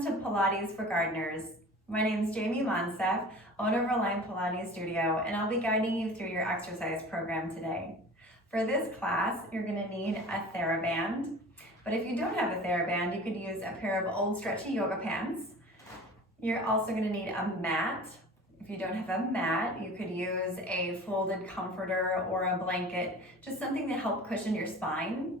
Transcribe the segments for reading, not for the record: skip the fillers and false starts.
Welcome to Pilates for Gardeners. My name is Jamie Monsteff, owner of Align Pilates Studio, and I'll be guiding you through your exercise program today. For this class, you're going to need a TheraBand, but if you don't have a TheraBand, you could use a pair of old stretchy yoga pants. You're also going to need a mat. If you don't have a mat, you could use a folded comforter or a blanket, just something to help cushion your spine.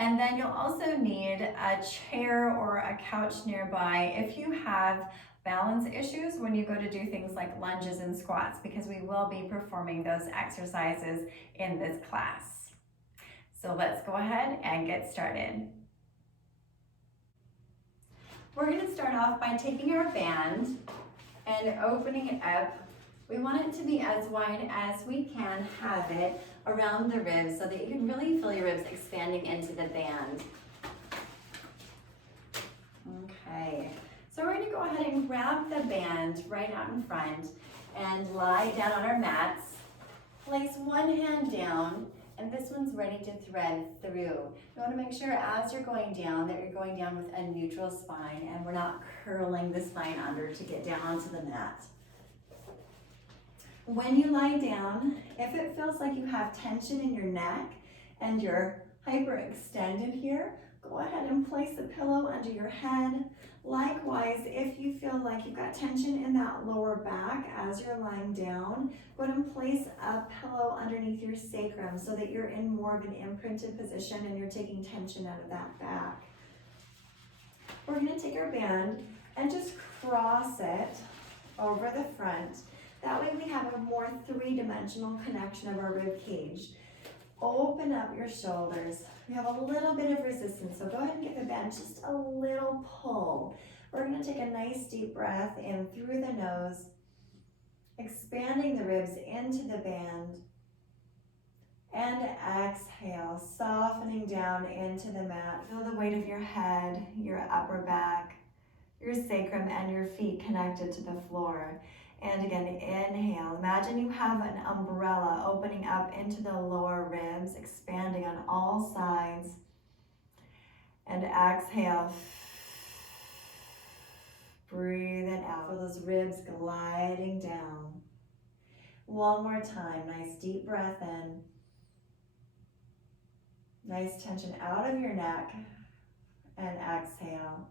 And then you'll also need a chair or a couch nearby if you have balance issues when you go to do things like lunges and squats, because we will be performing those exercises in this class. So let's go ahead and get started. We're going to start off by taking our band and opening it up. We want it to be as wide as we can have it around the ribs so that you can really feel your ribs expanding into the band. Okay, so we're going to go ahead and grab the band right out in front and lie down on our mats. Place one hand down, and this one's ready to thread through. You want to make sure as you're going down that you're going down with a neutral spine and we're not curling the spine under to get down onto the mat. When you lie down, if it feels like you have tension in your neck and you're hyperextended here, go ahead and place a pillow under your head. Likewise, if you feel like you've got tension in that lower back as you're lying down, go ahead and place a pillow underneath your sacrum so that you're in more of an imprinted position and you're taking tension out of that back. We're going to take our band and just cross it over the front. That way we have a more three-dimensional connection of our rib cage. Open up your shoulders. We have a little bit of resistance, so go ahead and give the band just a little pull. We're going to take a nice deep breath in through the nose, expanding the ribs into the band, and exhale, softening down into the mat. Feel the weight of your head, your upper back, your sacrum, and your feet connected to the floor. And again, inhale. Imagine you have an umbrella opening up into the lower ribs, expanding on all sides. And exhale. Breathe it out. Feel those ribs gliding down. One more time. Nice deep breath in. Nice tension out of your neck. And exhale.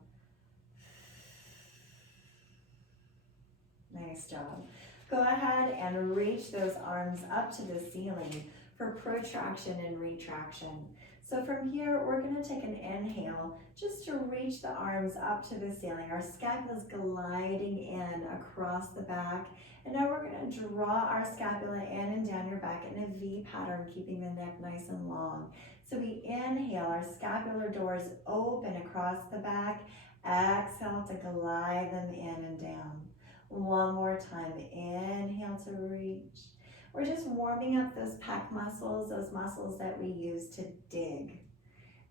Nice job. Go ahead and reach those arms up to the ceiling for protraction and retraction. So from here, we're going to take an inhale just to reach the arms up to the ceiling. Our scapula is gliding in across the back. And now we're going to draw our scapula in and down your back in a V pattern, keeping the neck nice and long. So we inhale, our scapular doors open across the back. Exhale to glide them in and down. One more time, inhale to reach. We're just warming up those pec muscles, those muscles that we use to dig.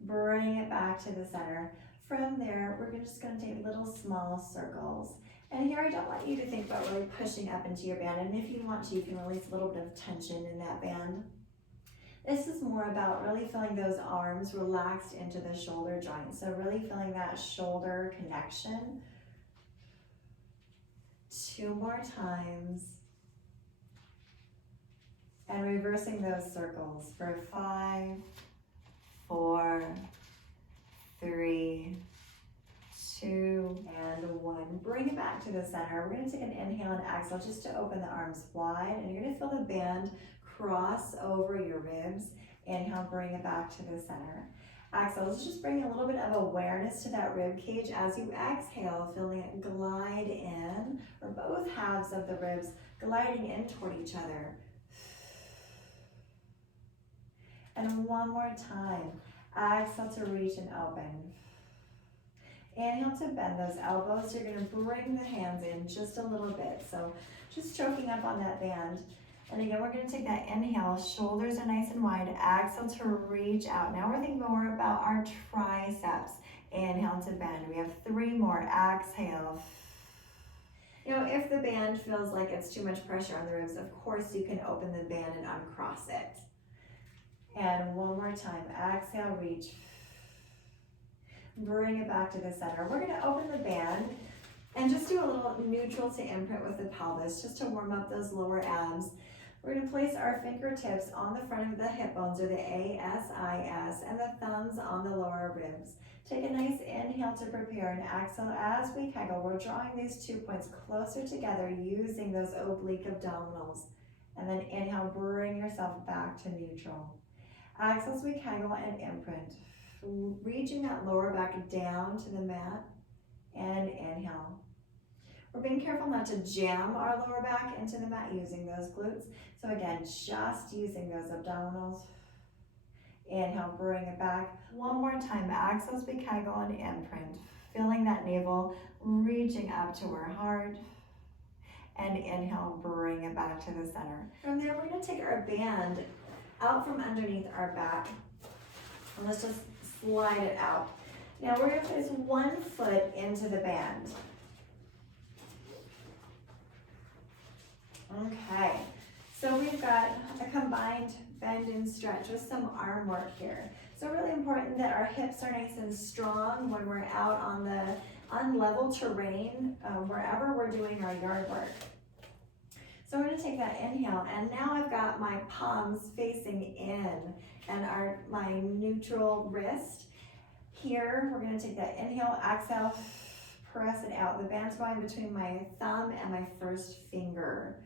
Bring it back to the center. From there, we're just going to take little small circles. And here I don't want you to think about really pushing up into your band. And if you want to, you can release a little bit of tension in that band. This is more about really feeling those arms relaxed into the shoulder joint. So really feeling that shoulder connection. 2 more times, and reversing those circles for 5, 4, 3, 2, and 1. Bring it back to the center. We're going to take an inhale and exhale just to open the arms wide, and you're going to feel the band cross over your ribs. Inhale, bring it back to the center. Exhale, let's just bring a little bit of awareness to that rib cage as you exhale, feeling it glide in, or both halves of the ribs gliding in toward each other. And one more time, exhale to reach and open. Inhale to bend those elbows. You're going to bring the hands in just a little bit, so just choking up on that band. And again, we're going to take that inhale, shoulders are nice and wide, exhale to reach out. Now we're thinking more about our triceps. Inhale to bend. We have 3 more, exhale. You know, if the band feels like it's too much pressure on the ribs, of course you can open the band and uncross it. And one more time, exhale, reach. Bring it back to the center. We're gonna open the band and just do a little neutral to imprint with the pelvis, just to warm up those lower abs. We're gonna place our fingertips on the front of the hip bones, or the ASIS, and the thumbs on the lower ribs. Take a nice inhale to prepare, and exhale as we kegel. We're drawing these 2 points closer together using those oblique abdominals. And then inhale, bring yourself back to neutral. Exhale as we kegel and imprint. Reaching that lower back down to the mat, and inhale. We're being careful not to jam our lower back into the mat using those glutes. So again, just using those abdominals. Inhale, bring it back. One more time, exhale as we kegel and imprint. Feeling that navel reaching up to our heart. And inhale, bring it back to the center. From there, we're gonna take our band out from underneath our back. And let's just slide it out. Now we're gonna place one foot into the band. Okay, so we've got a combined bend and stretch with some arm work here. So really important that our hips are nice and strong when we're out on the unlevel terrain, wherever we're doing our yard work. So we're gonna take that inhale, and now I've got my palms facing in and my neutral wrist. Here, we're gonna take that inhale, exhale, press it out. The band's going between my thumb and my first finger.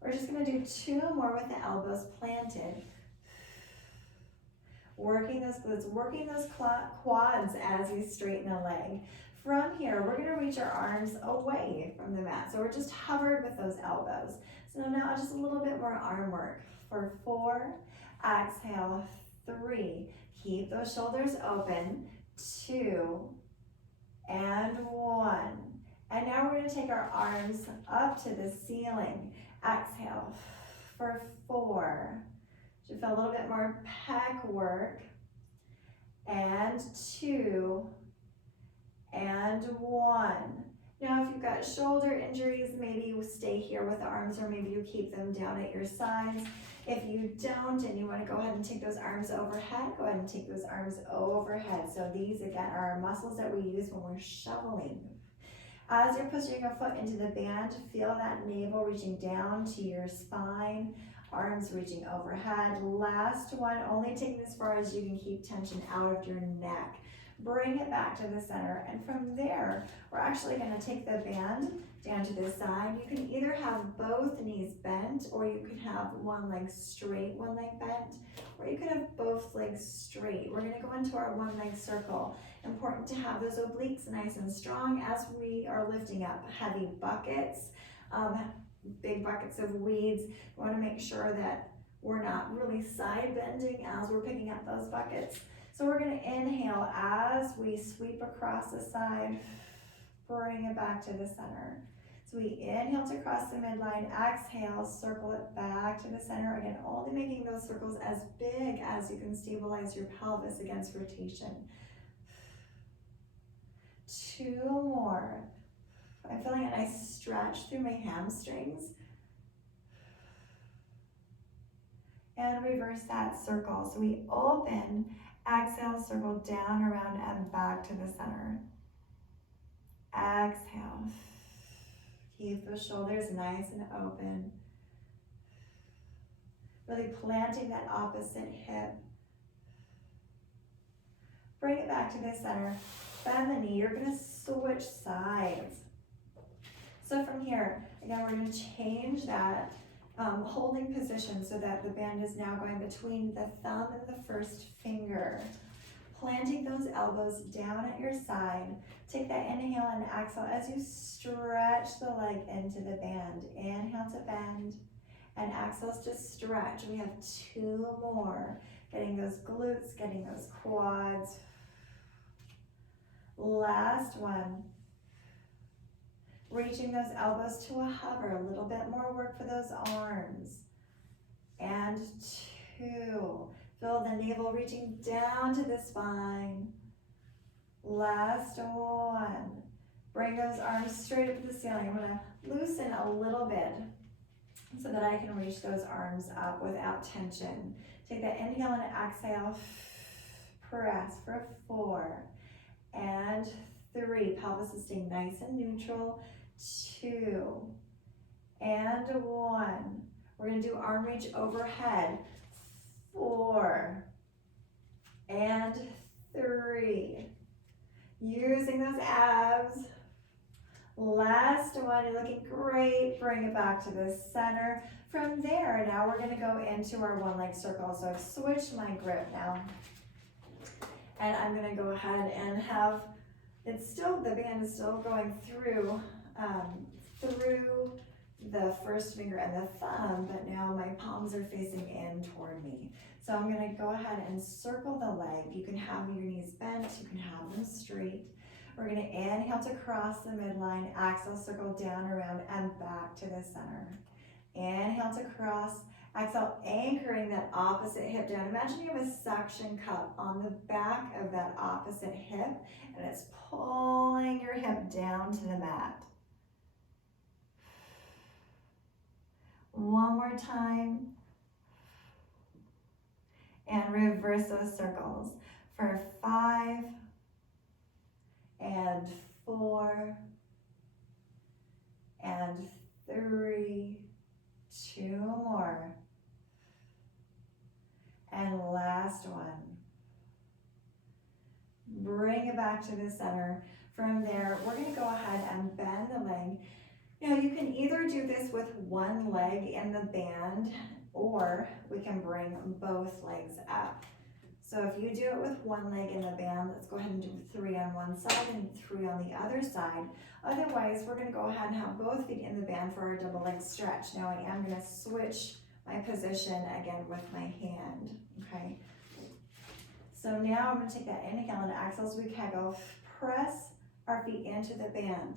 We're just gonna do 2 more with the elbows planted. Working those glutes, working those quads as you straighten a leg. From here, we're gonna reach our arms away from the mat. So we're just hovered with those elbows. So now just a little bit more arm work. For 4, exhale, 3. Keep those shoulders open. 2, and 1. And now we're gonna take our arms up to the ceiling. Exhale for 4. Should feel a little bit more pec work. And 2, and 1. Now, if you've got shoulder injuries, maybe you stay here with the arms, or maybe you keep them down at your sides. If you don't and you want to go ahead and take those arms overhead, go ahead and take those arms overhead. So these, again, are our muscles that we use when we're shoveling. As you're pushing your foot into the band, feel that navel reaching down to your spine, arms reaching overhead. Last one, only taking as far as you can keep tension out of your neck. Bring it back to the center, and from there, we're actually going to take the band down to the side. You can either have both knees bent, or you could have one leg straight, one leg bent, or you could have both legs straight. We're going to go into our one leg circle. Important to have those obliques nice and strong as we are lifting up heavy buckets, big buckets of weeds. We want to make sure that we're not really side bending as we're picking up those buckets. So we're going to inhale as we sweep across the side, bring it back to the center. So we inhale to cross the midline, exhale, circle it back to the center. Again, only making those circles as big as you can stabilize your pelvis against rotation. 2 more. I'm feeling a nice stretch through my hamstrings. And reverse that circle. So we open, exhale, circle down, around, and back to the center. Exhale. Keep those shoulders nice and open. Really planting that opposite hip. Bring it back to the center. Bend the knee. You're going to switch sides. So from here, again, we're going to change that holding position so that the band is now going between the thumb and the first finger. Planting those elbows down at your side. Take that inhale and exhale as you stretch the leg into the band. Inhale to bend, and exhale to stretch. We have 2 more. Getting those glutes, getting those quads. Last one. Reaching those elbows to a hover. A little bit more work for those arms. And 2. Feel the navel reaching down to the spine. Last one. Bring those arms straight up to the ceiling. I'm going to loosen a little bit so that I can reach those arms up without tension. Take that inhale and exhale. press for 4 and 3. Pelvis is staying nice and neutral. 2 and 1. We're going to do arm reach overhead. 4 and 3. Using those abs. Last one, you're looking great. Bring it back to the center. From there, now we're going to go into our one leg circle. So I've switched my grip now. And I'm going to go ahead and have, it's still, the band is still going through the first finger and the thumb, but now my palms are facing in toward me. So I'm going to go ahead and circle the leg. You can have your knees bent, you can have them straight. We're going to inhale to cross the midline, exhale, circle down, around, and back to the center. Inhale to cross, exhale, anchoring that opposite hip down. Imagine you have a suction cup on the back of that opposite hip, and it's pulling your hip down to the mat. One more time. And reverse those circles for 5 and 4 and 3, 2 more, and last one. Bring it back to the center. From there, we're going to go ahead and bend the leg. Now you can either do this with one leg in the band, or we can bring both legs up. So if you do it with one leg in the band, let's go ahead and do 3 on one side and 3 on the other side. Otherwise, we're going to go ahead and have both feet in the band for our double leg stretch. Now I am going to switch my position again with my hand, okay? So now I'm going to take that inhale and exhale as we kegel. Press our feet into the band,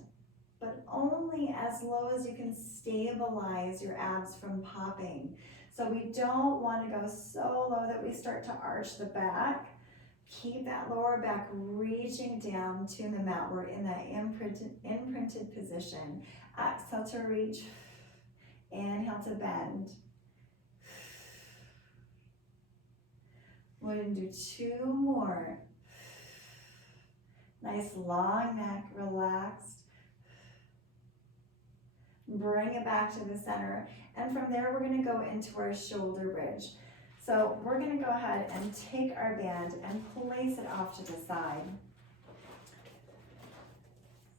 but only as low as you can stabilize your abs from popping. So we don't want to go so low that we start to arch the back. Keep that lower back reaching down to the mat. We're in that imprinted position. Exhale to reach. Inhale to bend. We're going to do 2 more. Nice long neck, relaxed. Bring it back to the center. And from there, we're going to go into our shoulder bridge. So we're going to go ahead and take our band and place it off to the side.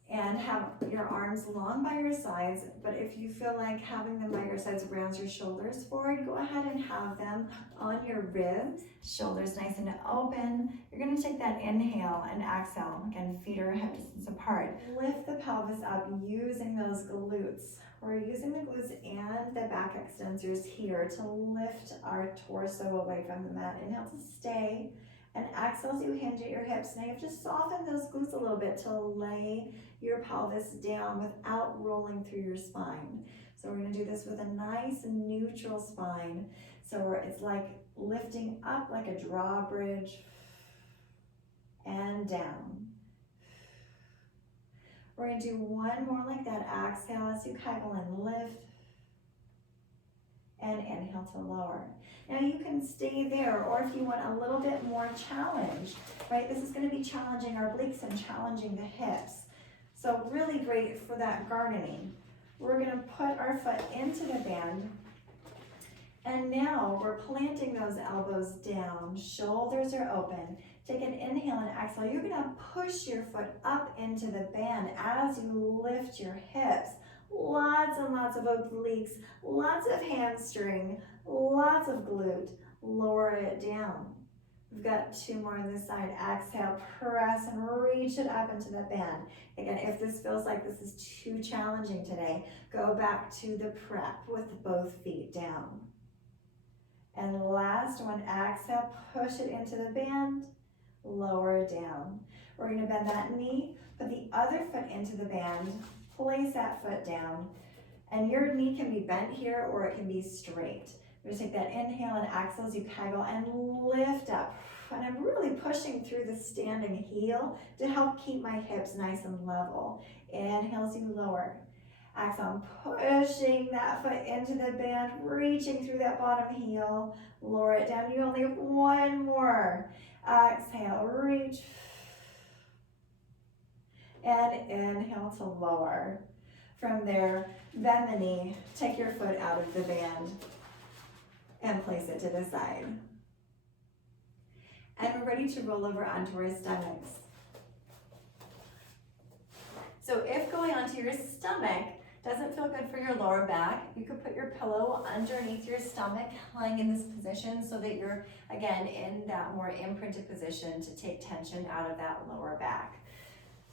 And have your arms long by your sides, but if you feel like having them by your sides rounds your shoulders forward, go ahead and have them on your ribs. Shoulders nice and open. You're going to take that inhale and exhale. Again, feet are hip distance apart. Lift the pelvis up using those glutes. We're using the glutes and the back extensors here to lift our torso away from the mat. Inhale to stay. And exhale as you hinge at your hips. Now you have to soften those glutes a little bit to lay your pelvis down without rolling through your spine. So we're going to do this with a nice neutral spine. So it's like lifting up like a drawbridge and down. We're going to do one more like that. Exhale as you kegel and lift. And inhale to lower. Now you can stay there, or if you want a little bit more challenge, right? This is going to be challenging our obliques and challenging the hips. So really great for that gardening. We're going to put our foot into the band. And now we're planting those elbows down. Shoulders are open. Take an inhale and exhale. You're going to push your foot up into the band as you lift your hips. Lots and lots of obliques, lots of hamstring, lots of glute. Lower it down. We've got 2 more on this side. Exhale, press and reach it up into the band. Again, if this feels like this is too challenging today, go back to the prep with both feet down. And last one, exhale, push it into the band, lower it down. We're going to bend that knee, put the other foot into the band, place that foot down, and your knee can be bent here or it can be straight. We're going to take that inhale and exhale as you kegel and lift up. And I'm really pushing through the standing heel to help keep my hips nice and level. Inhale as you lower. Exhale, pushing that foot into the band, reaching through that bottom heel. Lower it down. You only have 1 more. Exhale, reach. And inhale to lower. From there, bend the knee, take your foot out of the band, and place it to the side. And we're ready to roll over onto our stomachs. So if going onto your stomach doesn't feel good for your lower back, you could put your pillow underneath your stomach, lying in this position so that you're, again, in that more imprinted position to take tension out of that lower back.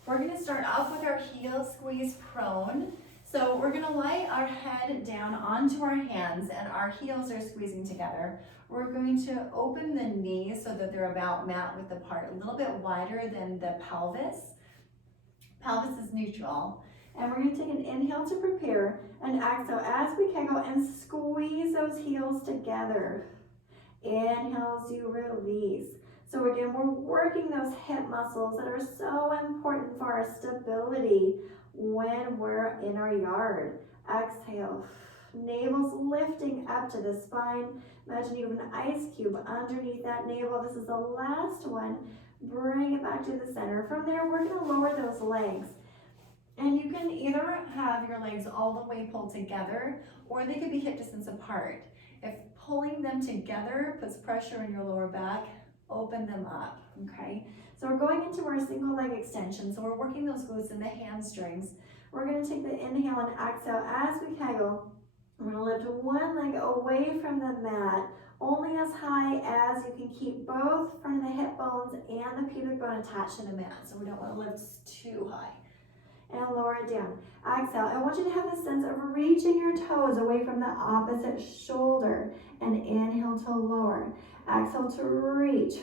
We're gonna start off with our heel squeeze prone. So we're gonna lie our head down onto our hands and our heels are squeezing together. We're going to open the knees so that they're about mat width apart, a little bit wider than the pelvis. Pelvis is neutral. And we're gonna take an inhale to prepare, and exhale as we kegel and squeeze those heels together. Inhale as you release. So again, we're working those hip muscles that are so important for our stability when we're in our yard. Exhale, navel's lifting up to the spine. Imagine you have an ice cube underneath that navel. This is the last one. Bring it back to the center. From there, we're gonna lower those legs. And you can either have your legs all the way pulled together, or they could be hip distance apart. If pulling them together puts pressure on your lower back, open them up, okay? So we're going into our single leg extension. So we're working those glutes and the hamstrings. We're gonna take the inhale and exhale as we kegel. We're gonna lift one leg away from the mat, only as high as you can keep both from the hip bones and the pubic bone attached to the mat. So we don't wanna lift too high. And lower it down. Exhale. I want you to have the sense of reaching your toes away from the opposite shoulder. And inhale to lower. Exhale to reach.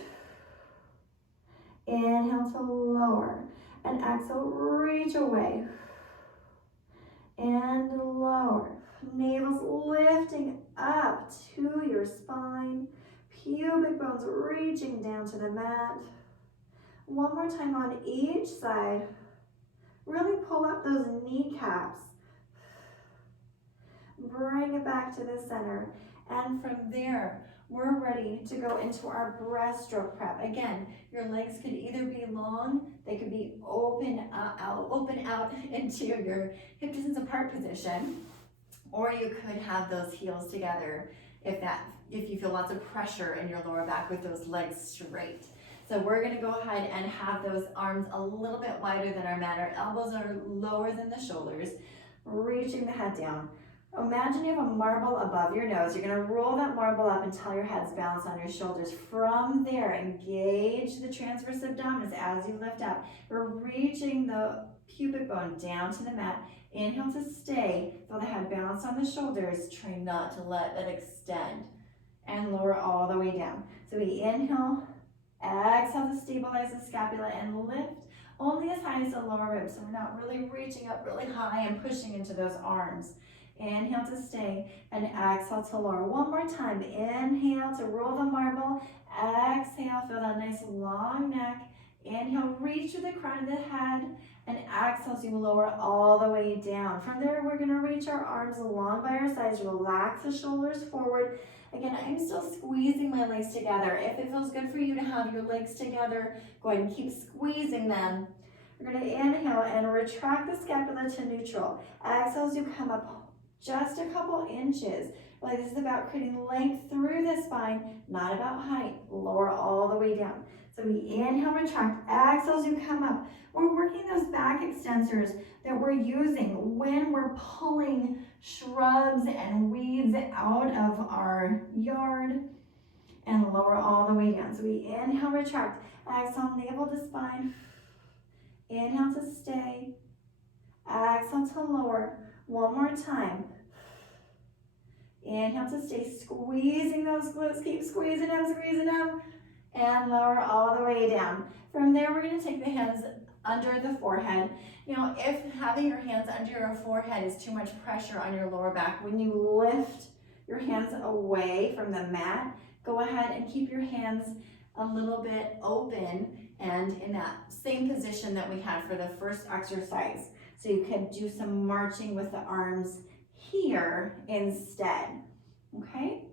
Inhale to lower. And exhale, reach away. And lower. Navel's lifting up to your spine. Pubic bones reaching down to the mat. One more time on each side. Really pull up those kneecaps. Bring it back to the center. And from there, we're ready to go into our breaststroke prep. Again, your legs could either be long, they could be open out into your hip distance apart position, or you could have those heels together if you feel lots of pressure in your lower back with those legs straight. So we're gonna go ahead and have those arms a little bit wider than our mat. Our elbows are lower than the shoulders, reaching the head down. Imagine you have a marble above your nose. You're gonna roll that marble up until your head's balanced on your shoulders. From there, engage the transverse abdominis as you lift up. We're reaching the pubic bone down to the mat. Inhale to stay. Feel the head balanced on the shoulders. Try not to let that extend. And lower all the way down. So we inhale. Exhale to stabilize the scapula and lift only as high as the lower ribs. So we're not really reaching up really high and pushing into those arms. Inhale to stay and exhale to lower. One more time. Inhale to roll the marble. Exhale, feel that nice long neck. Inhale, reach to the crown of the head. And exhale as you lower all the way down. From there, we're gonna reach our arms along by our sides. Relax the shoulders forward. Again, I'm still squeezing my legs together. If it feels good for you to have your legs together, go ahead and keep squeezing them. We're gonna inhale and retract the scapula to neutral. Exhale as you come up just a couple inches. Like this is about creating length through the spine, not about height. Lower all the way down. So we inhale, retract, exhale as you come up. We're working those back extensors that we're using when we're pulling shrubs and weeds out of our yard, and lower all the way down. So we inhale, retract, exhale, navel to spine. Inhale to stay, exhale to lower. One more time. Inhale to stay, squeezing those glutes, keep squeezing them, and lower all the way down. From there, we're gonna take the hands under the forehead. You know, if having your hands under your forehead is too much pressure on your lower back, when you lift your hands away from the mat, go ahead and keep your hands a little bit open and in that same position that we had for the first exercise. So you can do some marching with the arms here instead, okay?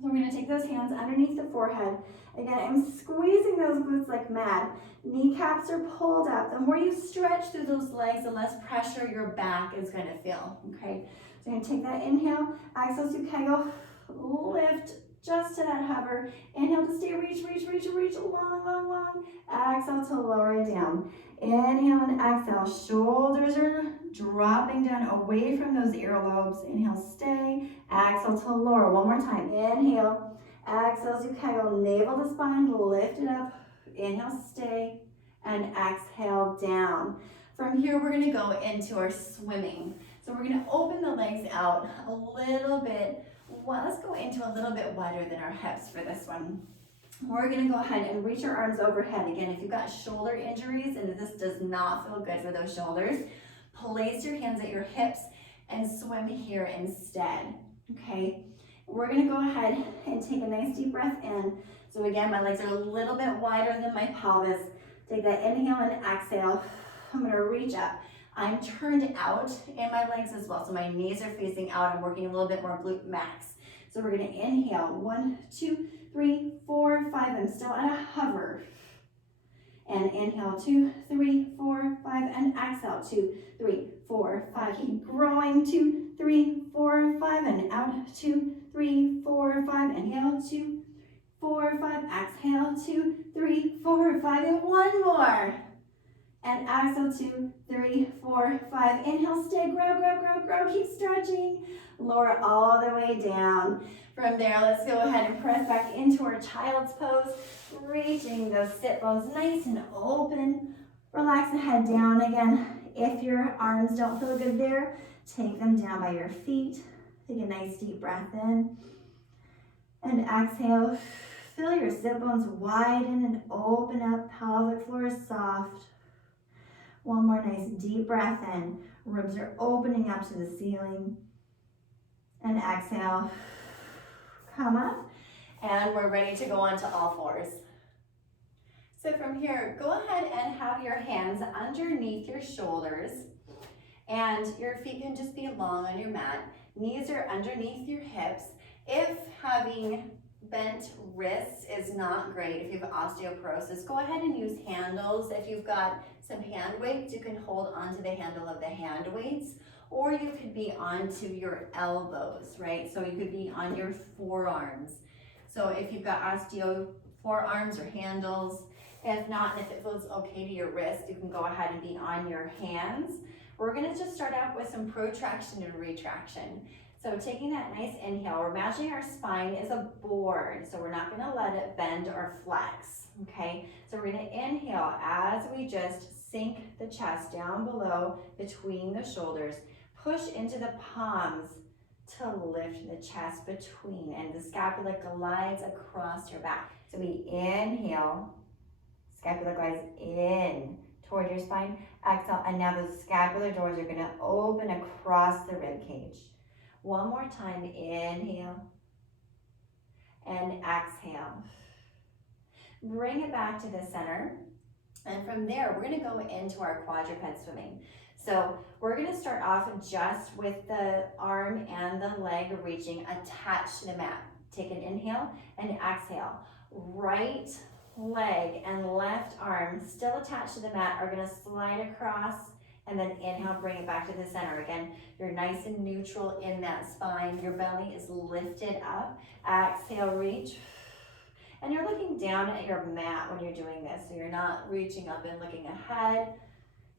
So we're gonna take those hands underneath the forehead. Again, I'm squeezing those glutes like mad. Kneecaps are pulled up. The more you stretch through those legs, the less pressure your back is gonna feel, okay? So you're gonna take that inhale, exhale to kegel, lift just to that hover. Inhale to stay, reach, long, long, long. Exhale to lower it down. Inhale and exhale, shoulders are dropping down away from those earlobes. Inhale, stay, exhale to lower. One more time, inhale, exhale to kegel, navel to spine, lift it up. Inhale, stay, and exhale down. From here, we're gonna go into our swimming. So we're gonna open the legs out a little bit. Well, let's go into a little bit wider than our hips for this one. We're gonna go ahead and reach our arms overhead. Again, if you've got shoulder injuries and this does not feel good for those shoulders, place your hands at your hips and swim here instead, okay? We're gonna go ahead and take a nice deep breath in. So again, my legs are a little bit wider than my pelvis. Take that inhale and exhale. I'm gonna reach up. I'm turned out in my legs as well, so my knees are facing out. I'm working a little bit more glute max. So we're gonna inhale, 1, 2, 3, 4, 5. I'm still at a hover. And inhale, 2, 3, 4, 5, and exhale, 2, 3, 4, 5. Keep growing, 2, 3, 4, 5, and out, 2, 3, 4, 5. Inhale, 2, 4, 5. Exhale, 2, 3, 4, 5. And one more. And exhale, 2, 3, 4, 5. Inhale, stay, grow, grow, grow, grow. Keep stretching. Lower all the way down. From there, let's go ahead and press back into our child's pose, reaching those sit bones nice and open. Relax the head down again. If your arms don't feel good there, take them down by your feet. Take a nice deep breath in. And exhale. Feel your sit bones widen and open up. Pelvic floor is soft. One more nice deep breath in. Ribs are opening up to the ceiling. And exhale. Come up. And we're ready to go on to all fours. So from here, go ahead and have your hands underneath your shoulders. And your feet can just be long on your mat. Knees are underneath your hips. If having bent wrists is not great, if you have osteoporosis, go ahead and use handles. If you've got some hand weights, you can hold onto the handle of the hand weights, or you could be onto your elbows, right? So you could be on your forearms. So if you've got osteo forearms or handles, if not, and if it feels okay to your wrist, you can go ahead and be on your hands. We're gonna just start out with some protraction and retraction. So taking that nice inhale, we're imagining our spine is a board, so we're not gonna let it bend or flex, okay? So we're gonna inhale as we just sink the chest down below between the shoulders, push into the palms to lift the chest between, and the scapula glides across your back. So we inhale, scapula glides in toward your spine, exhale, and now those scapular doors are gonna open across the rib cage. One more time, inhale and exhale. Bring it back to the center. And from there, we're gonna go into our quadruped swimming. So we're gonna start off just with the arm and the leg reaching attached to the mat. Take an inhale and exhale. Right leg and left arm still attached to the mat are gonna slide across, and then inhale, bring it back to the center. Again, you're nice and neutral in that spine. Your belly is lifted up. Exhale, reach. And you're looking down at your mat when you're doing this, so you're not reaching up and looking ahead.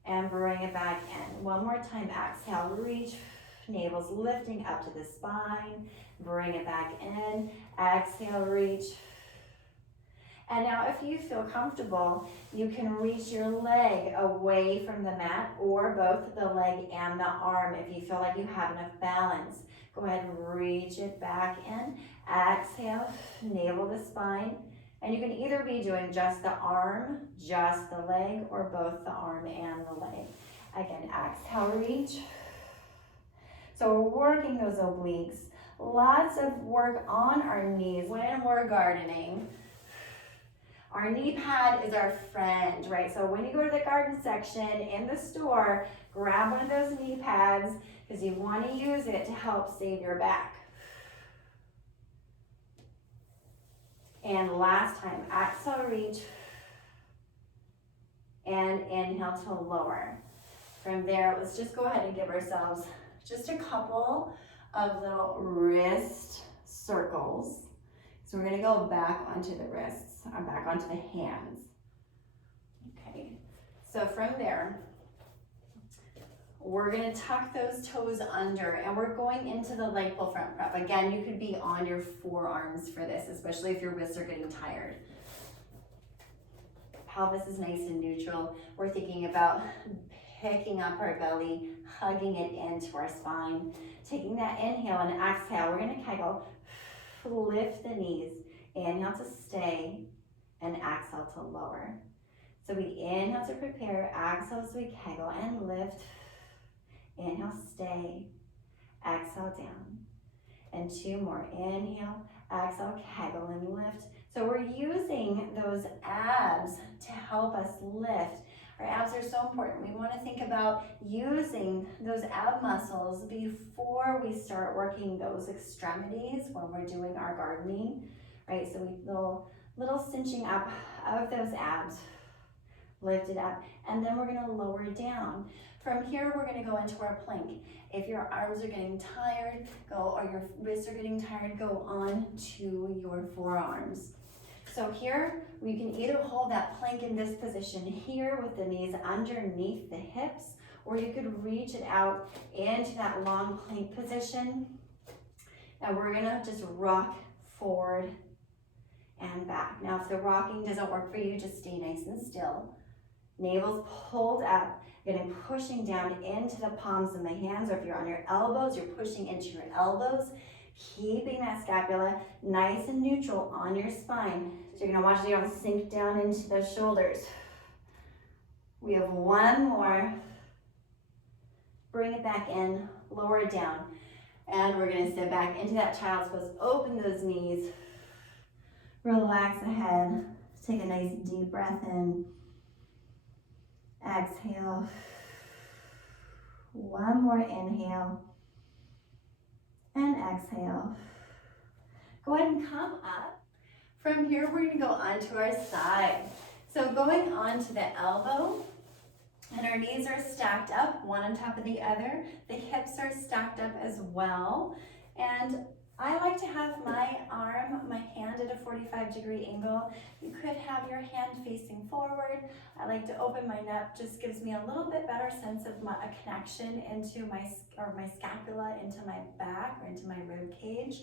And bring it back in. One more time, exhale, reach. Navel's lifting up to the spine. Bring it back in. Exhale, reach. And now if you feel comfortable, you can reach your leg away from the mat, or both the leg and the arm if you feel like you have enough balance. Go ahead and reach it back in. Exhale, navel to spine. And you can either be doing just the arm, just the leg, or both the arm and the leg. Again, exhale, reach. So we're working those obliques. Lots of work on our knees when we're gardening. Our knee pad is our friend, right? So when you go to the garden section in the store, grab one of those knee pads because you want to use it to help save your back. And last time, exhale, reach. And inhale to lower. From there, let's just go ahead and give ourselves just a couple of little wrist circles. So we're gonna go back onto the wrists, or back onto the hands. Okay, so from there, we're gonna tuck those toes under and we're going into the leg pull front prep. Again, you could be on your forearms for this, especially if your wrists are getting tired. Pelvis is nice and neutral. We're thinking about picking up our belly, hugging it into our spine. Taking that inhale and exhale, we're gonna kegel. Lift the knees, inhale to stay, and exhale to lower. So we inhale to prepare, exhale as we kegel and lift. Inhale, stay, exhale down. And two more, inhale, exhale, kegel and lift. So we're using those abs to help us lift. Our abs are so important. We want to think about using those ab muscles before we start working those extremities when we're doing our gardening, right? So we little cinching up of those abs, lift it up, and then we're going to lower it down. From here, we're going to go into our plank. If your arms are getting tired, or your wrists are getting tired, go on to your forearms. So here, we can either hold that plank in this position here with the knees underneath the hips, or you could reach it out into that long plank position. And we're gonna just rock forward and back. Now, if the rocking doesn't work for you, just stay nice and still. Navel's pulled up, getting pushing down into the palms of the hands, or if you're on your elbows, you're pushing into your elbows, keeping that scapula nice and neutral on your spine. So you're gonna watch the arms sink down into the shoulders. We have one more. Bring it back in, lower it down. And we're gonna sit back into that child's pose. Open those knees. Relax the head. Take a nice deep breath in. Exhale. One more inhale. And exhale. Go ahead and come up. From here, we're gonna go onto our side. So going onto the elbow, and our knees are stacked up, one on top of the other. The hips are stacked up as well. And I like to have my hand at a 45-degree angle. You could have your hand facing forward. I like to open my neck, just gives me a little bit better sense of a connection into my scapula, into my back, or into my rib cage.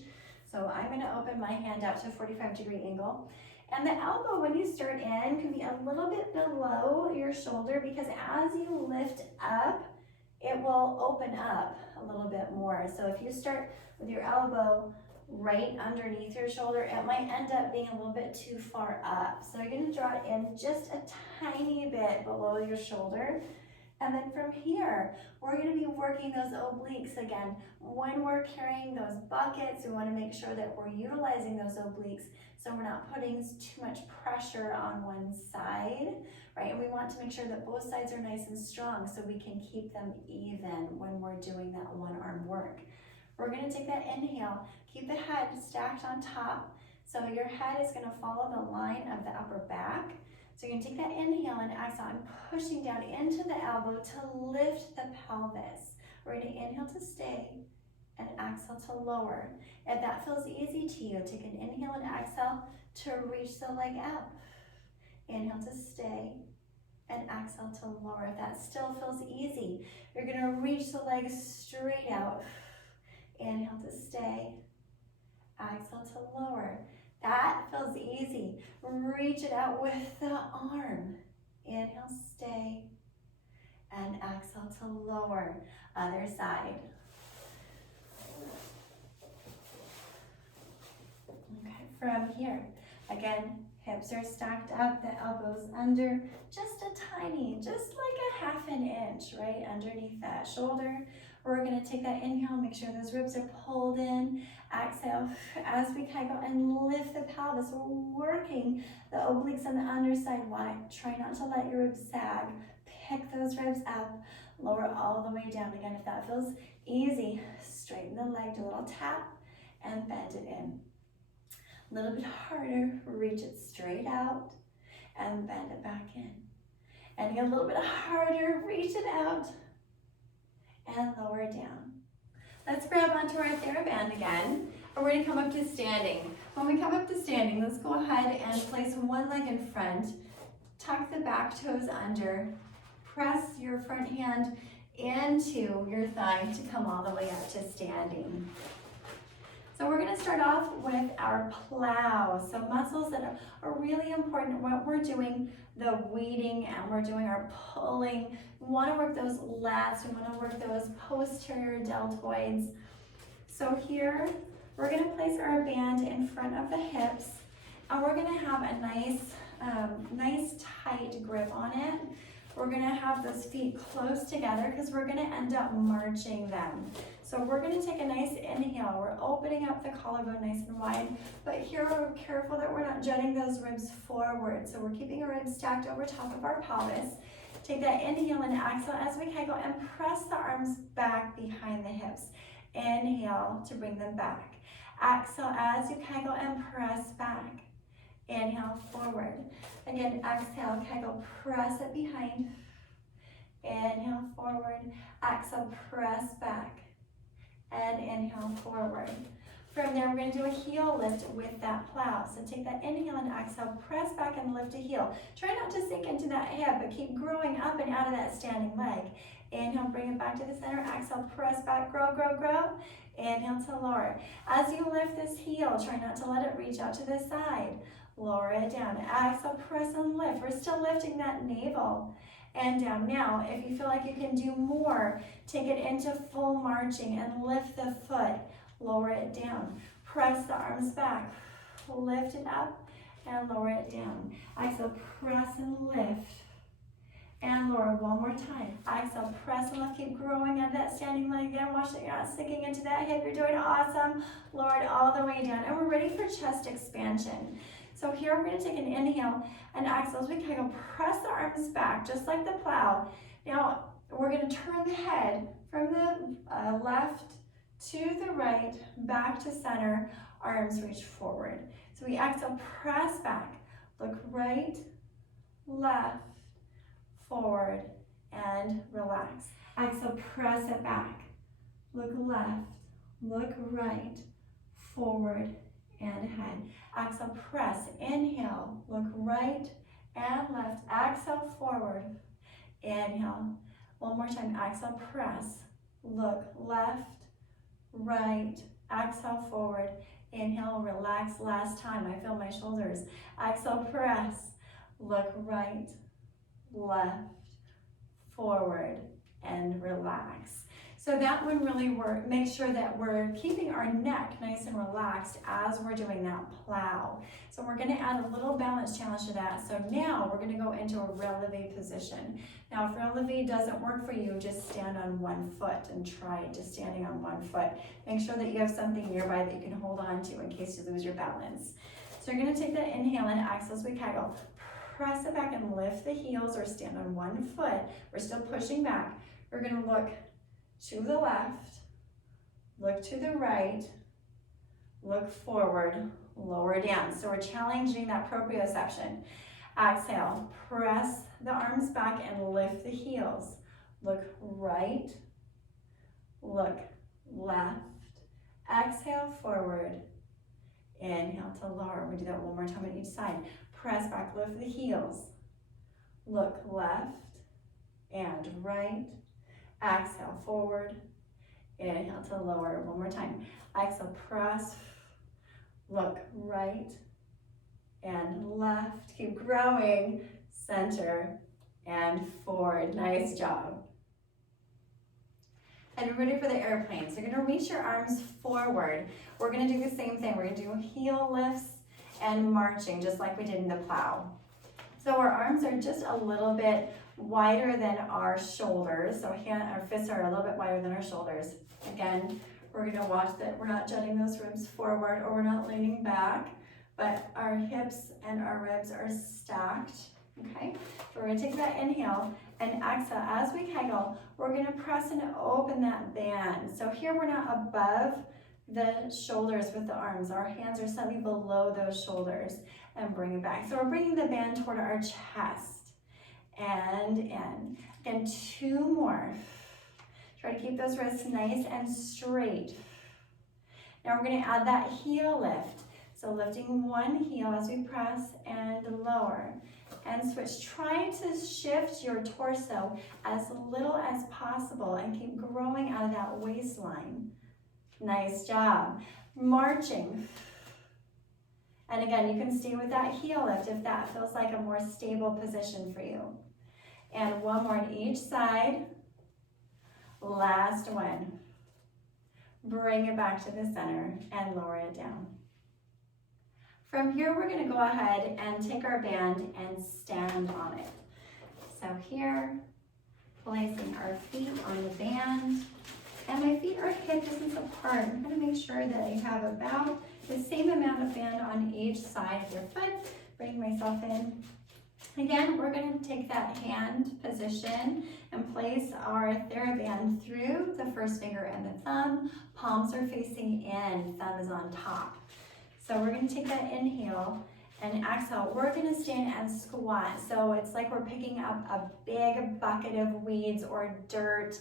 So I'm gonna open my hand out to a 45-degree angle. And the elbow, when you start in, can be a little bit below your shoulder, because as you lift up, it will open up a little bit more. So if you start with your elbow right underneath your shoulder, it might end up being a little bit too far up. So you're gonna draw it in just a tiny bit below your shoulder. And then from here, we're gonna be working those obliques again. When we're carrying those buckets, we wanna make sure that we're utilizing those obliques so we're not putting too much pressure on one side, right? And we want to make sure that both sides are nice and strong so we can keep them even when we're doing that one arm work. We're gonna take that inhale, keep the head stacked on top. So your head is gonna follow the line of the upper back. So you're gonna take that inhale and exhale. I'm pushing down into the elbow to lift the pelvis. We're gonna inhale to stay and exhale to lower. If that feels easy to you, take an inhale and exhale to reach the leg up. Inhale to stay and exhale to lower. If that still feels easy, you're gonna reach the leg straight out. Inhale to stay, exhale to lower. That feels easy. Reach it out with the arm. Inhale, stay, and exhale to lower. Other side. Okay, from here, again, hips are stacked up, the elbows under, just a tiny, just like a ½ an inch, right underneath that shoulder. We're gonna take that inhale, make sure those ribs are pulled in. Exhale, as we kegel and lift the pelvis, we're working the obliques on the underside. Why? Try not to let your ribs sag. Pick those ribs up, lower all the way down. Again, if that feels easy, straighten the leg, do a little tap, and bend it in. A little bit harder, reach it straight out and bend it back in. And again, a little bit harder, reach it out and lower it down. Let's grab onto our TheraBand again, and we're gonna come up to standing. When we come up to standing, let's go ahead and place one leg in front, tuck the back toes under, press your front hand into your thigh to come all the way up to standing. So we're gonna start off with our plow. So muscles that are really important when we're doing the weeding and we're doing our pulling. We wanna work those lats, we wanna work those posterior deltoids. So here, we're gonna place our band in front of the hips, and we're gonna have a nice tight grip on it. We're gonna have those feet close together because we're gonna end up marching them. So we're gonna take a nice inhale. We're opening up the collarbone nice and wide, but here we're careful that we're not jutting those ribs forward. So we're keeping our ribs stacked over top of our pelvis. Take that inhale and exhale as we kegel and press the arms back behind the hips. Inhale to bring them back. Exhale as you kegel and press back. Inhale forward. Again, exhale, kegel, press it behind. Inhale forward. Exhale, press back. And inhale forward. From there, we're going to do a heel lift with that plow. So take that inhale and exhale, press back and lift a heel. Try not to sink into that hip, but keep growing up and out of that standing leg. Inhale, bring it back to the center. Exhale, press back, grow, grow, grow. Inhale to lower. As you lift this heel, try not to let it reach out to the side. Lower it down. Exhale, press and lift. We're still lifting that navel and down. Now, if you feel like you can do more, take it into full marching and lift the foot. Lower it down. Press the arms back. Lift it up and lower it down. Exhale, press and lift. And lower one more time. Exhale, press and lift. Keep growing out of that standing leg again. Watch that you're not sticking into that hip. You're doing awesome. Lower it all the way down. And we're ready for chest expansion. So here we're going to take an inhale and exhale as we kind of press the arms back, just like the plow. Now we're going to turn the head from the left to the right, back to center, arms reach forward. So we exhale, press back, look right, left, forward, and relax. Exhale, press it back, look left, look right, forward, and ahead. Exhale, press, inhale, look right and left, exhale, forward, inhale. One more time, exhale, press, look left, right, exhale, forward, inhale, relax, last time, I feel my shoulders. Exhale, press, look right, left, forward, and relax. So that one really works. Make sure that we're keeping our neck nice and relaxed as we're doing that plow. So we're going to add a little balance challenge to that. So now we're going to go into a releve position. Now if releve doesn't work for you, just stand on one foot and try just standing on one foot. Make sure that you have something nearby that you can hold on to in case you lose your balance. So you're going to take that inhale and exhale as we kegel. Press it back and lift the heels or stand on one foot. We're still pushing back. We're going to look to the left, look to the right, look forward, lower down. So we're challenging that proprioception. Exhale, press the arms back and lift the heels. Look right, look left. Exhale, forward. Inhale to lower. We do that one more time on each side. Press back, lift the heels. Look left and right. Exhale, forward. Inhale to lower. One more time. Exhale, press. Look right and left. Keep growing. Center and forward. Nice job. And we're ready for the airplane. So you're going to reach your arms forward. We're going to do the same thing. We're going to do heel lifts and marching, just like we did in the plow. So our arms are just a little bit wider than our shoulders. So our fists are a little bit wider than our shoulders. Again, we're going to watch that we're not jutting those ribs forward or we're not leaning back, but our hips and our ribs are stacked. Okay, so we're going to take that inhale and exhale. As we kegel, we're going to press and open that band. So here we're not above the shoulders with the arms. Our hands are slightly below those shoulders, and bring it back. So we're bringing the band toward our chest and in. Again, 2 more. Try to keep those wrists nice and straight. Now we're going to add that heel lift. So lifting one heel as we press and lower and switch. Try to shift your torso as little as possible and keep growing out of that waistline. Nice job. Marching. And again, you can stay with that heel lift if that feels like a more stable position for you. And 1 more on each side. Last one. Bring it back to the center and lower it down. From here, we're going to go ahead and take our band and stand on it. So here, placing our feet on the band, and my feet are hip distance apart. I'm going to make sure that I have about the same amount of band on each side of your foot. Bring myself in. Again, we're going to take that hand position and place our TheraBand through the first finger and the thumb. Palms are facing in, thumb is on top. So we're going to take that inhale and exhale. We're going to stand and squat. So it's like we're picking up a big bucket of weeds or dirt,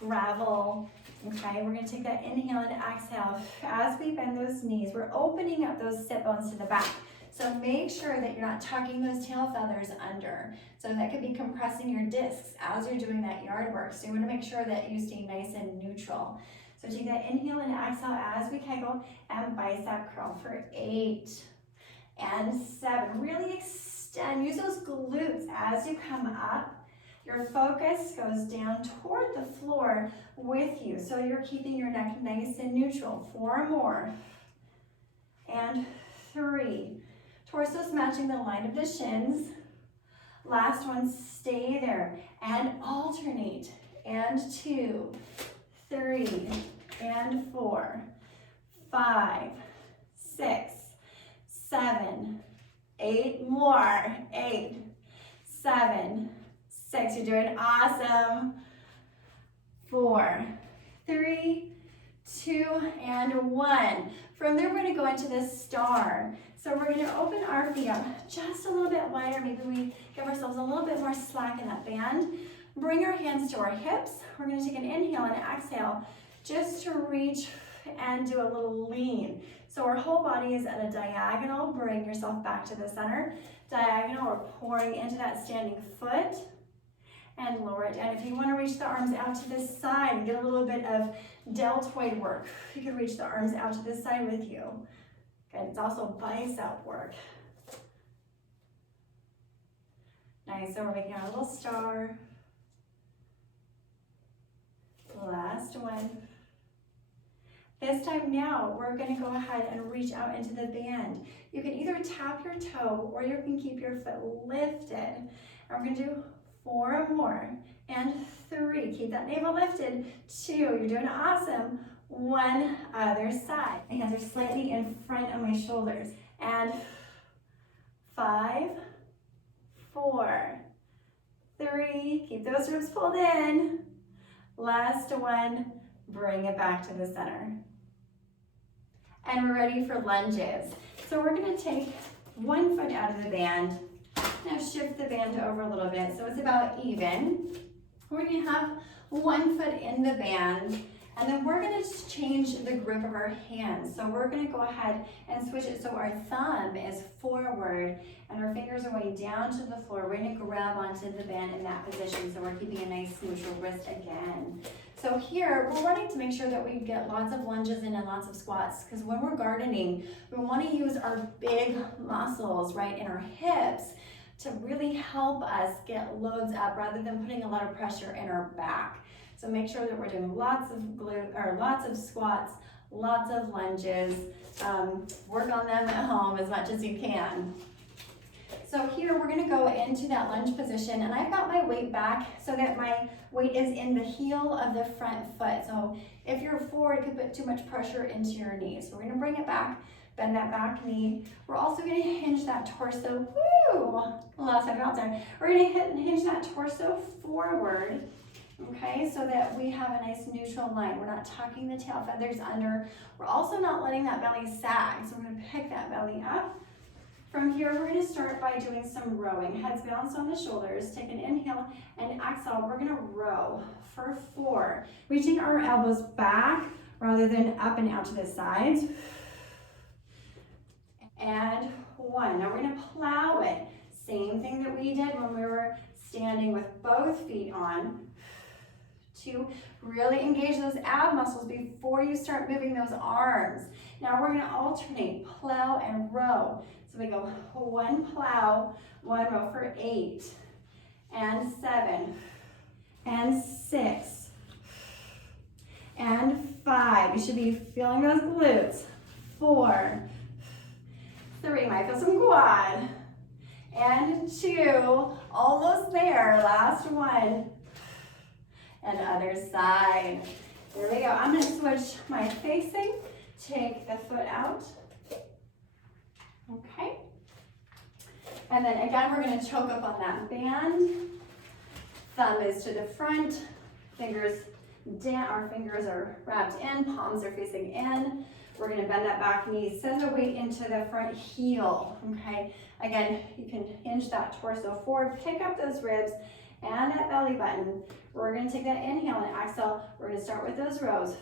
gravel. Okay, we're going to take that inhale and exhale. As we bend those knees, we're opening up those sit bones to the back. So make sure that you're not tucking those tail feathers under. So that could be compressing your discs as you're doing that yard work. So you want to make sure that you stay nice and neutral. So take that inhale and exhale as we kegel and bicep curl for 8 and 7. Really extend, use those glutes as you come up. Your focus goes down toward the floor with you. So you're keeping your neck nice and neutral. 4 more and 3. Torso's matching the line of the shins. Last one, stay there and alternate. And 2, 3, and 4, 5, 6, 7, 8 more. 8, 7, 6. You're doing awesome. 4, 3, 2, and 1. From there, we're going to go into this star. So we're going to open our feet up just a little bit wider. Maybe we give ourselves a little bit more slack in that band. Bring our hands to our hips. We're going to take an inhale and exhale just to reach and do a little lean. So our whole body is at a diagonal. Bring yourself back to the center. Diagonal, we're pouring into that standing foot and lower it down. If you want to reach the arms out to this side and get a little bit of deltoid work, you can reach the arms out to this side with you. Good, it's also bicep work. Nice, so we're making our little star. Last one. This time now, we're going to go ahead and reach out into the band. You can either tap your toe or you can keep your foot lifted. And we're going to do 4 more and 3. Keep that navel lifted. 2, you're doing awesome. 1, other side. My hands are slightly in front of my shoulders. And 5, 4, 3, keep those ribs pulled in. Last one, bring it back to the center. And we're ready for lunges. So we're going to take 1 foot out of the band. Now shift the band over a little bit so it's about even. We're going to have 1 foot in the band, and then we're going to change the grip of our hands. So we're going to go ahead and switch it so our thumb is forward and our fingers are going down to the floor. We're going to grab onto the band in that position so we're keeping a nice neutral wrist again. So here, we're wanting to make sure that we get lots of lunges in and lots of squats, because when we're gardening, we want to use our big muscles, right, in our hips to really help us get loads up rather than putting a lot of pressure in our back. So make sure that we're doing lots of squats, lots of lunges. Work on them at home as much as you can. So here we're going to go into that lunge position, and I've got my weight back so that my weight is in the heel of the front foot. So if you're forward, it could put too much pressure into your knees. So we're going to bring it back, bend that back knee. We're also going to hinge that torso. Woo! Last time out there. We're going to hinge that torso forward. Okay, so that we have a nice neutral line. We're not tucking the tail feathers under. We're also not letting that belly sag. So we're gonna pick that belly up. From here, we're gonna start by doing some rowing. Heads balanced on the shoulders. Take an inhale and exhale. We're gonna row for 4. Reaching our elbows back rather than up and out to the sides. And 1. Now we're gonna plow it. Same thing that we did when we were standing with both feet on. 2, really engage those ab muscles before you start moving those arms. Now we're gonna alternate plow and row. So we go 1 plow, 1 row for 8, and 7, and 6, and 5. You should be feeling those glutes. 4, 3, might feel some quad, and 2, almost there, last 1. And other side. There we go. I'm going to switch my facing. Take the foot out. Okay. And then again, we're going to choke up on that band. Thumb is to the front. Fingers down. Our fingers are wrapped in. Palms are facing in. We're going to bend that back knee. Send the weight into the front heel. Okay. Again, you can hinge that torso forward. Pick up those ribs and that belly button. We're going to take that inhale and exhale. We're going to start with those rows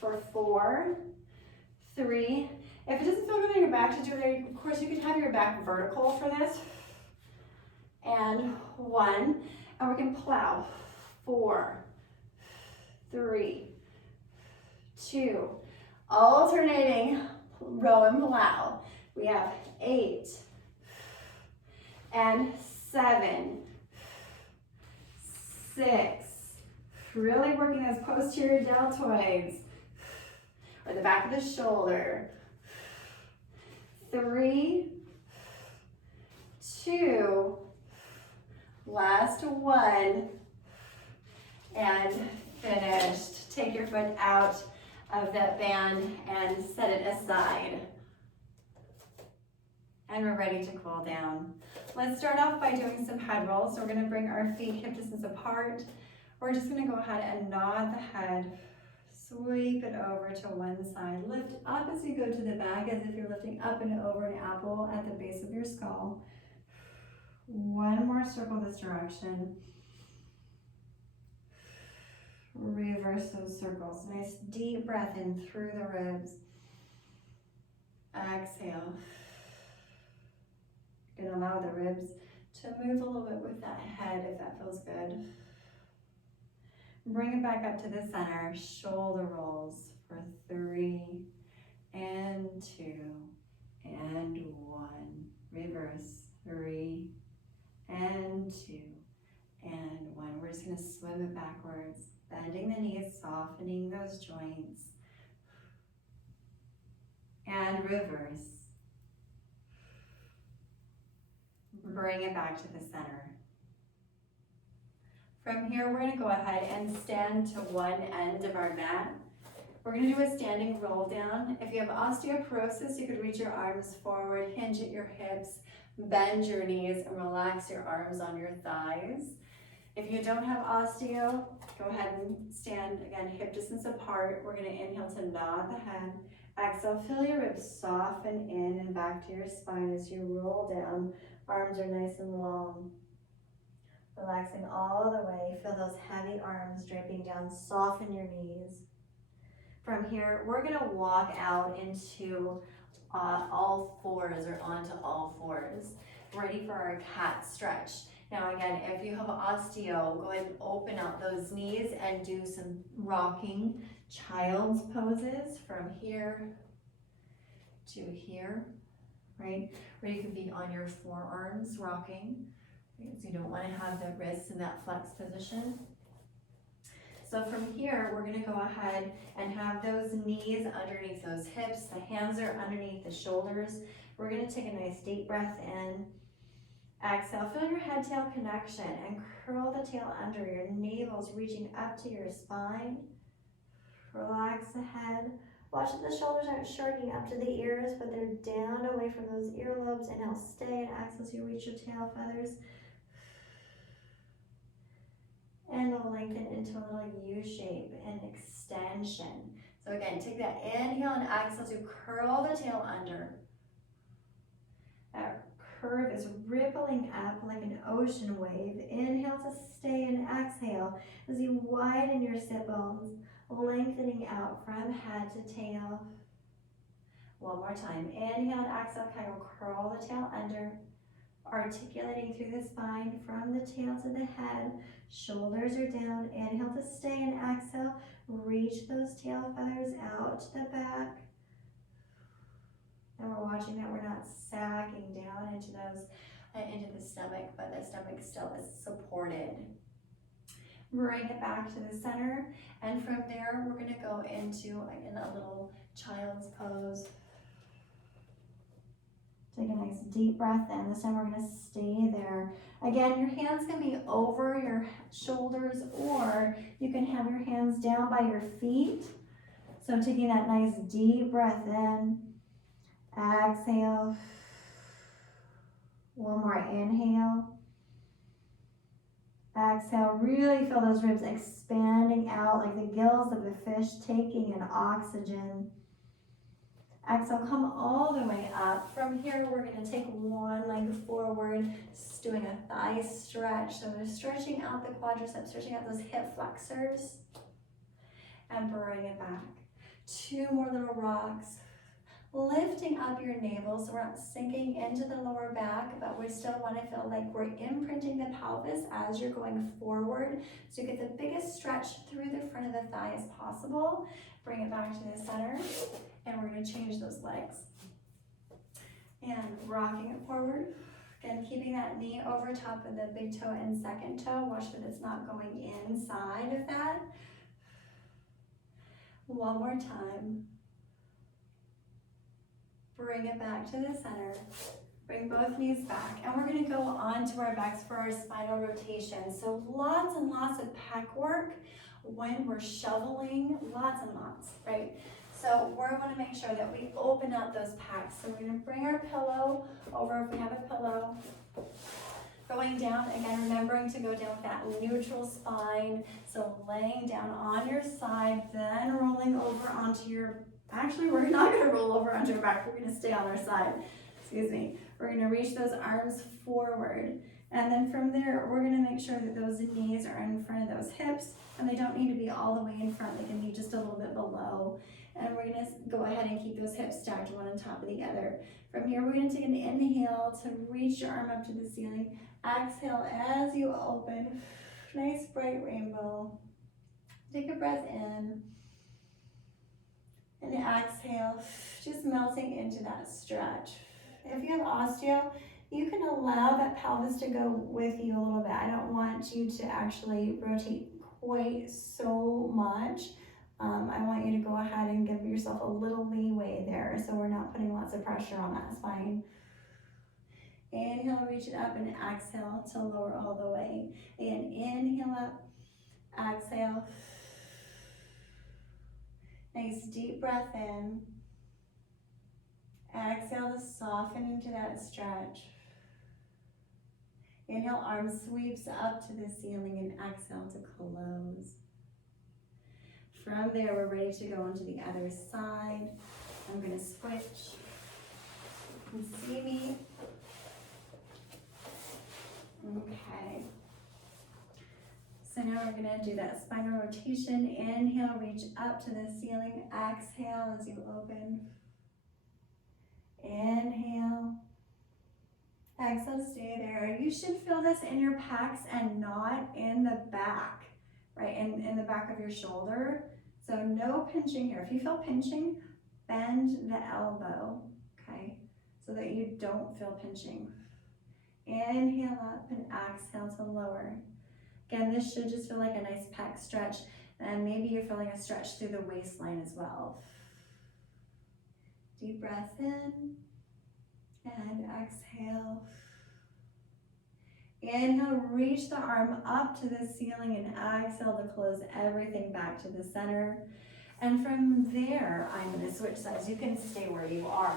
for 4, 3. If it doesn't feel good on your back to do it, of course you can have your back vertical for this. And 1. And we can plow. 4, 3, 2. Alternating row and plow. We have 8 and 7, 6. Really working those posterior deltoids or the back of the shoulder. 3, 2, last 1, and finished. Take your foot out of that band and set it aside. And we're ready to cool down. Let's start off by doing some head rolls. So we're going to bring our feet hip distance apart. We're just going to go ahead and nod the head, sweep it over to one side. Lift up as you go to the back as if you're lifting up and over an apple at the base of your skull. One more circle this direction. Reverse those circles. Nice deep breath in through the ribs. Exhale. You're going to allow the ribs to move a little bit with that head if that feels good. Bring it back up to the center. Shoulder rolls for 3 and 2 and 1. Reverse. 3 and 2 and 1. We're just going to swim it backwards. Bending the knees, softening those joints. And reverse. Bring it back to the center. From here, we're going to go ahead and stand to one end of our mat. We're going to do a standing roll down. If you have osteoporosis, you could reach your arms forward, hinge at your hips, bend your knees, and relax your arms on your thighs. If you don't have osteo, go ahead and stand, again, hip distance apart. We're going to inhale to nod the head. Exhale, feel your ribs soften in and back to your spine as you roll down. Arms are nice and long. Relaxing all the way. Feel those heavy arms draping down. Soften your knees. From here, we're going to walk out into all fours or onto all fours. Ready for our cat stretch. Now again, if you have osteo, go ahead and open out those knees and do some rocking child's poses from here to here, right? Or you could be on your forearms rocking, right? So you don't want to have the wrists in that flex position. So from here, we're going to go ahead and have those knees underneath those hips. The hands are underneath the shoulders. We're going to take a nice deep breath in. Exhale, feel your head-tail connection and curl the tail under. Your navel's reaching up to your spine. Relax the head. Watch that the shoulders aren't shortening up to the ears, but they're down away from those earlobes. Inhale, stay and exhale as you reach your tail feathers. And we'll lengthen into a little U shape and extension. So again, take that inhale and exhale to curl the tail under. That curve is rippling up like an ocean wave. Inhale to stay and exhale as you widen your sit bones, lengthening out from head to tail. One more time. Inhale and exhale, kind of curl the tail under, articulating through the spine from the tail to the head. Shoulders are down. Inhale to stay and exhale. Reach those tail feathers out to the back. And we're watching that we're not sagging down into the stomach, but the stomach still is supported. Bring it back to the center, and from there we're going to go into again a little child's pose. Take a nice deep breath in. This time we're going to stay there. Again, your hands can be over your shoulders, or you can have your hands down by your feet. So taking that nice deep breath in. Exhale. One more inhale. Exhale. Really feel those ribs expanding out like the gills of a fish taking in oxygen. Exhale, come all the way up. From here, we're going to take one leg forward, just doing a thigh stretch. So we're stretching out the quadriceps, stretching out those hip flexors, and bring it back. Two more little rocks. Lifting up your navel so we're not sinking into the lower back, but we still want to feel like we're imprinting the pelvis as you're going forward. So you get the biggest stretch through the front of the thigh as possible. Bring it back to the center, and we're going to change those legs. And rocking it forward. Again, keeping that knee over top of the big toe and second toe. Watch that it's not going inside of that. One more time. Bring it back to the center. Bring both knees back. And we're going to go on to our backs for our spinal rotation. So lots and lots of pec work when we're shoveling. Lots and lots, right? So we want to make sure that we open up those pecs. So we're going to bring our pillow over if we have a pillow. Going down, again, remembering to go down with that neutral spine. So laying down on your side, then rolling over onto your. Actually, we're not going to roll over onto our back. We're going to stay on our side. Excuse me. We're going to reach those arms forward. And then from there, we're going to make sure that those knees are in front of those hips. And they don't need to be all the way in front. They can be just a little bit below. And we're going to go ahead and keep those hips stacked one on top of the other. From here, we're going to take an inhale to reach your arm up to the ceiling. Exhale as you open. Nice bright rainbow. Take a breath in. And exhale, just melting into that stretch. If you have osteo, you can allow that pelvis to go with you a little bit. I don't want you to actually rotate quite so much. I want you to go ahead and give yourself a little leeway there so we're not putting lots of pressure on that spine. Inhale, reach it up, and exhale to lower all the way. And inhale up, exhale. Nice deep breath in. Exhale to soften into that stretch. Inhale, arm sweeps up to the ceiling, and exhale to close. From there, we're ready to go onto the other side. I'm going to switch. You can see me. Okay. So now we're going to do that spinal rotation. Inhale, reach up to the ceiling. Exhale as you open. Inhale. Exhale, stay there. You should feel this in your pecs and not in the back, right? In the back of your shoulder. So no pinching here. If you feel pinching, bend the elbow, okay? So that you don't feel pinching. Inhale up and exhale to lower. Again, this should just feel like a nice pec stretch, and maybe you're feeling a stretch through the waistline as well. Deep breath in and exhale. Inhale, reach the arm up to the ceiling, and exhale to close everything back to the center. And from there, I'm going to switch sides. You can stay where you are.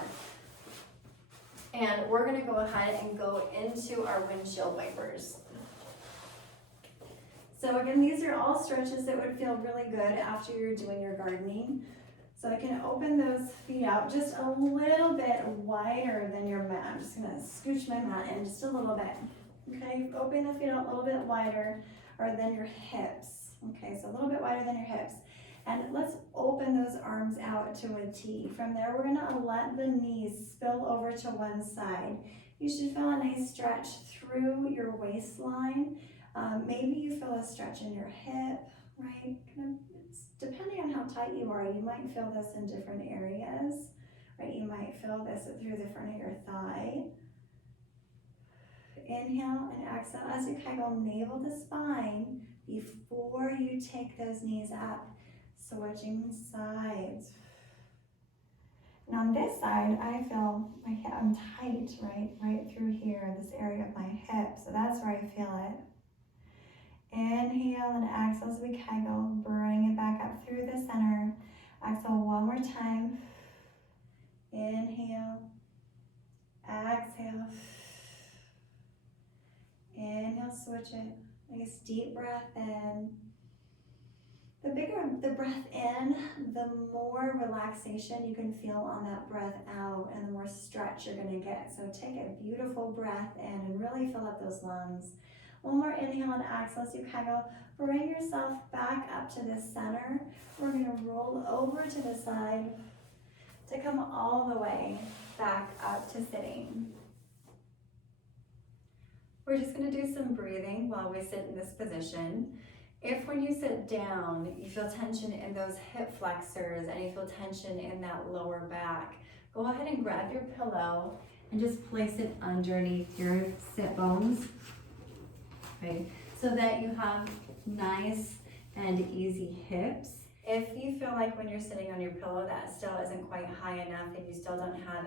And we're going to go ahead and go into our windshield wipers. So again, these are all stretches that would feel really good after you're doing your gardening. So I can open those feet out just a little bit wider than your mat. I'm just gonna scooch my mat in just a little bit. Okay, open the feet out a little bit wider or than your hips. Okay, so a little bit wider than your hips. And let's open those arms out to a T. From there, we're gonna let the knees spill over to one side. You should feel a nice stretch through your waistline. Maybe you feel a stretch in your hip, right? Depending on how tight you are, you might feel this in different areas, right? You might feel this through the front of your thigh. Inhale and exhale as you kegel navel to spine before you take those knees up, switching sides. And on this side, I feel my hip, I'm tight, right through here, this area of my hip. So that's where I feel it. Inhale and exhale as we kegel, bring it back up through the center. Exhale one more time. Inhale, exhale. Inhale, switch it. Nice deep breath in. The bigger the breath in, the more relaxation you can feel on that breath out and the more stretch you're gonna get. So take a beautiful breath in and really fill up those lungs. One more inhale and exhale as you kegel. Bring yourself back up to the center. We're gonna roll over to the side to come all the way back up to sitting. We're just gonna do some breathing while we sit in this position. If when you sit down, you feel tension in those hip flexors and you feel tension in that lower back, go ahead and grab your pillow and just place it underneath your sit bones. Okay, so that you have nice and easy hips. If you feel like when you're sitting on your pillow that still isn't quite high enough and you still don't have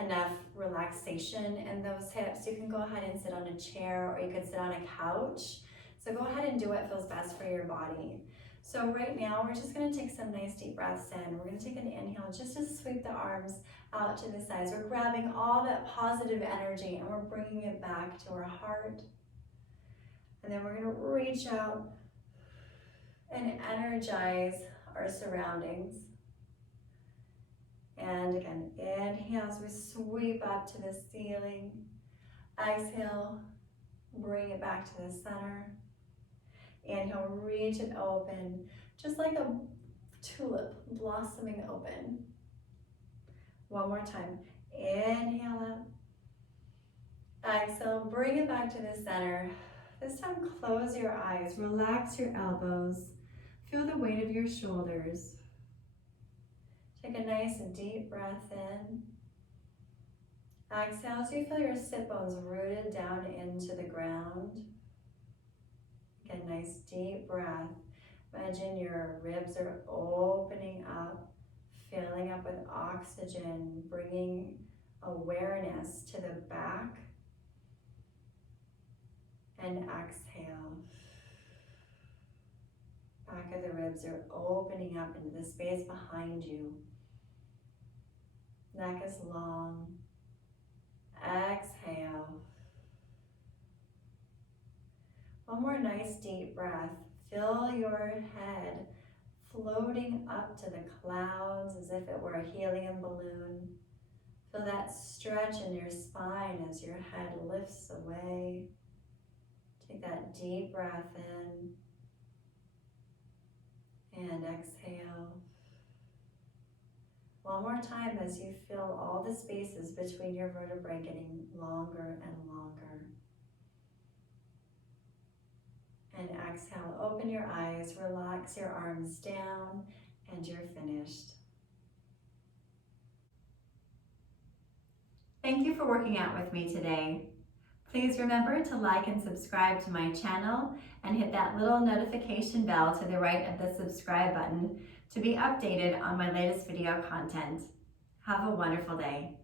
enough relaxation in those hips, you can go ahead and sit on a chair or you can sit on a couch. So go ahead and do what feels best for your body. So right now, we're just gonna take some nice deep breaths in. We're gonna take an inhale just to sweep the arms out to the sides. We're grabbing all that positive energy and we're bringing it back to our heart. And then we're gonna reach out and energize our surroundings. And again, inhale as we sweep up to the ceiling. Exhale, bring it back to the center. Inhale, reach it open, just like a tulip blossoming open. One more time. Inhale up. Exhale, bring it back to the center. This time, close your eyes, relax your elbows. Feel the weight of your shoulders. Take a nice deep breath in. Exhale as you feel your sit bones rooted down into the ground. Again, nice deep breath. Imagine your ribs are opening up, filling up with oxygen, bringing awareness to the back. And exhale. Back of the ribs are opening up into the space behind you. Neck is long. Exhale. One more nice deep breath. Feel your head floating up to the clouds as if it were a helium balloon. Feel that stretch in your spine as your head lifts away. Take that deep breath in and exhale. One more time as you feel all the spaces between your vertebrae getting longer and longer. And exhale, open your eyes, relax your arms down, and you're finished. Thank you for working out with me today. Please remember to like and subscribe to my channel and hit that little notification bell to the right of the subscribe button to be updated on my latest video content. Have a wonderful day.